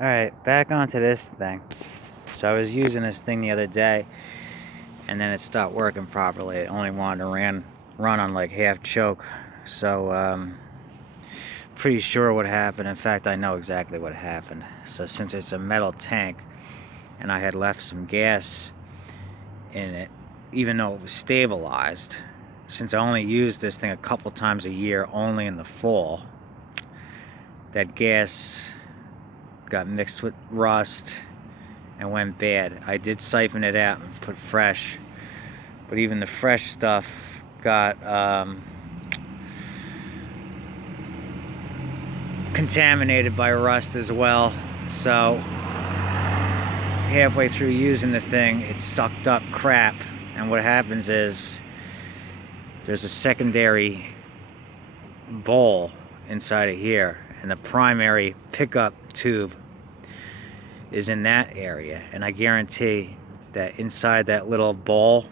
Alright, back onto this thing. So I was using this thing the other day, and then it stopped working properly. It only wanted to run on like half choke. So, pretty sure what happened. In fact, I know exactly what happened. So since it's a metal tank, and I had left some gas in it, even though it was stabilized, since I only use this thing a couple times a year, only in the fall, that gas got mixed with rust and went bad. I did siphon it out and put fresh, but even the fresh stuff got contaminated by rust as well. So halfway through using the thing, it sucked up crap, and what happens is there's a secondary bowl inside of here, and the primary pickup tube is in that area, and I guarantee that inside that little bowl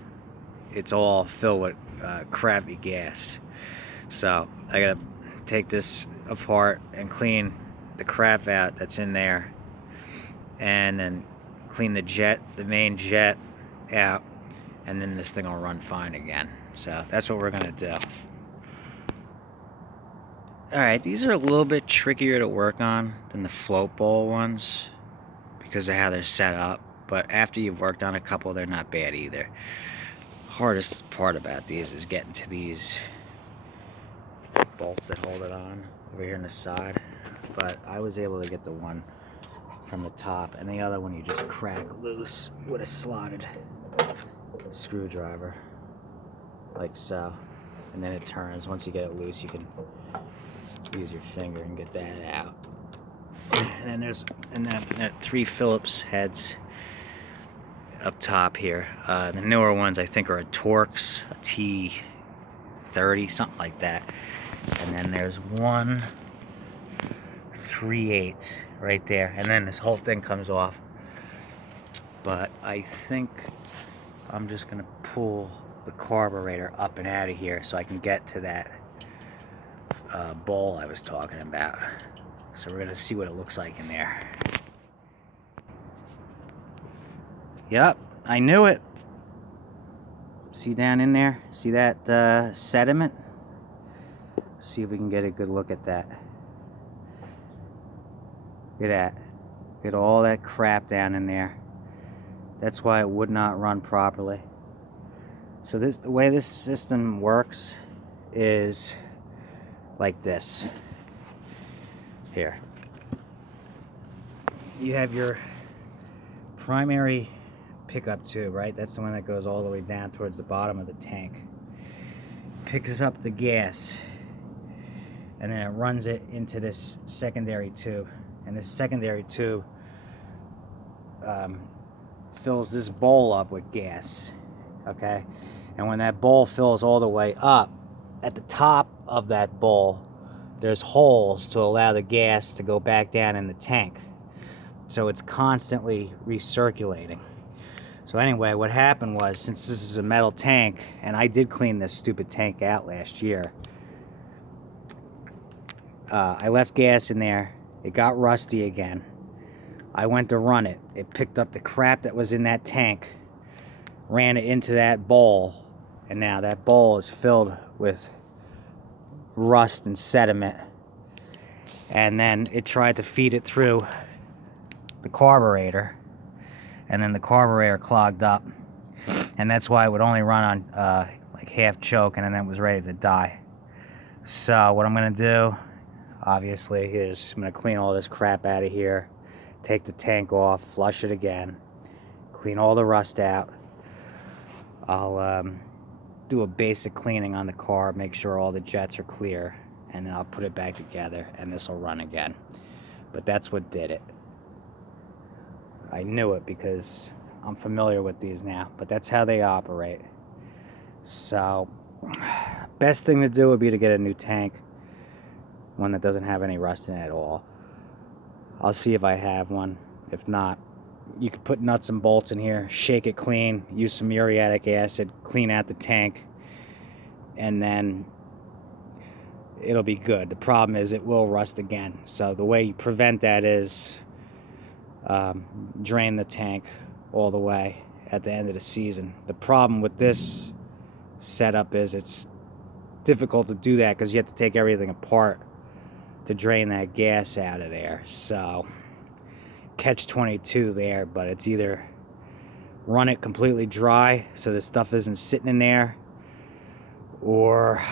it's all filled with crappy gas. So I gotta take this apart and clean the crap out that's in there, and then clean the main jet out, and then this thing will run fine again. So that's what we're gonna do. Alright, these are a little bit trickier to work on than the float bowl ones because of how they're set up, but after you've worked on a couple, they're not bad either. Hardest part about these is getting to these bolts that hold it on over here on the side, but I was able to get the one from the top, and the other one you just crack loose with a slotted screwdriver like so, and then it turns. Once you get it loose, you can use your finger and get that out. And then there's that 3 Phillips heads up top here. The newer ones I think are a Torx, a T30, something like that. And then there's one 3/8 right there, and then this whole thing comes off. But I think I'm just gonna pull the carburetor up and out of here so I can get to that bowl I was talking about. So we're gonna see what it looks like in there. Yep, I knew it. See down in there? See that sediment? See if we can get a good look at that. Look at that. Get all that crap down in there. That's why it would not run properly. So the way this system works is like this. Here. You have your primary pickup tube, right? That's the one that goes all the way down towards the bottom of the tank. Picks up the gas, and then it runs it into this secondary tube. And this secondary tube fills this bowl up with gas, okay? And when that bowl fills all the way up, at the top of that bowl, there's holes to allow the gas to go back down in the tank. So it's constantly recirculating. So anyway, what happened was, since this is a metal tank, and I did clean this stupid tank out last year, I left gas in there. It got rusty again. I went to run it. It picked up the crap that was in that tank, ran it into that bowl, and now that bowl is filled with rust and sediment. And then it tried to feed it through the carburetor, and then the carburetor clogged up, and that's why it would only run on like half choke, and then it was ready to die. So what I'm gonna do, obviously, is I'm gonna clean all this crap out of here, take the tank off, flush it again, clean all the rust out. I'll do a basic cleaning on the car, make sure all the jets are clear, and then I'll put it back together, and this will run again. But that's what did it. I knew it because I'm familiar with these now, but that's how they operate. So best thing to do would be to get a new tank, one that doesn't have any rust in it at all. I'll see if I have one. If not, you could put nuts and bolts in here, shake it clean, use some muriatic acid, clean out the tank, and then it'll be good. The problem is it will rust again. So the way you prevent that is drain the tank all the way at the end of the season. The problem with this setup is it's difficult to do that because you have to take everything apart to drain that gas out of there. So catch-22 there, but it's either run it completely dry so the stuff isn't sitting in there, or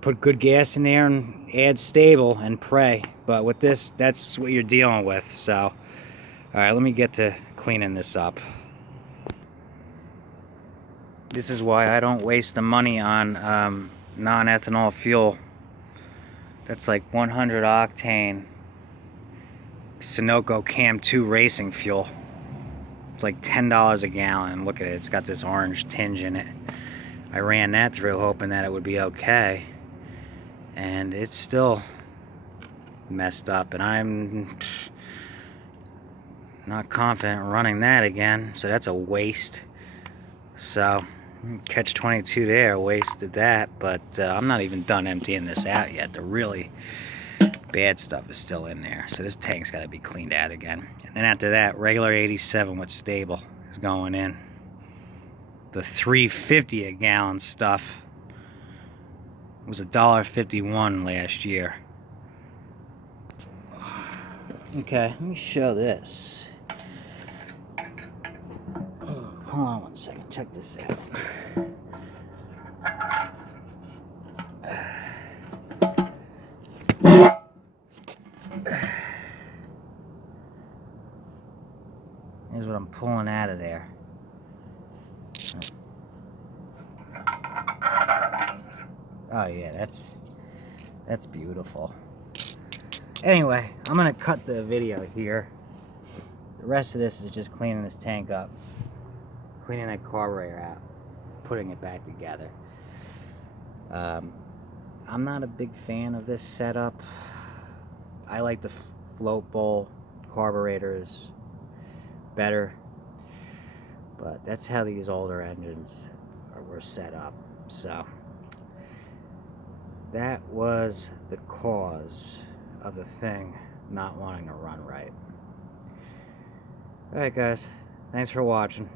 put good gas in there and add stable and pray. But with this, that's what you're dealing with. So all right, let me get to cleaning this up. This is why I don't waste the money on non-ethanol fuel. That's like 100 octane Sunoco Cam 2 racing fuel. It's like $10 a gallon. Look at it, it's got this orange tinge in it. I ran that through hoping that it would be okay, and it's still messed up, and I'm not confident running that again, so that's a waste. So catch-22 there, wasted that, but I'm not even done emptying this out yet. The really bad stuff is still in there, so this tank's got to be cleaned out again. And then after that, regular 87 with stable is going in. The $3.50 a gallon stuff was $1.51 last year. Okay, let me show this. Hold on one second, check this out. Here's what I'm pulling out of there. Oh yeah, that's beautiful. Anyway, I'm gonna cut the video here. The rest of this is just cleaning this tank up, cleaning that carburetor out, putting it back together. I'm not a big fan of this setup. I like the float bowl carburetors better, but that's how these older engines were set up. So that was the cause of the thing not wanting to run right. Alright guys, thanks for watching.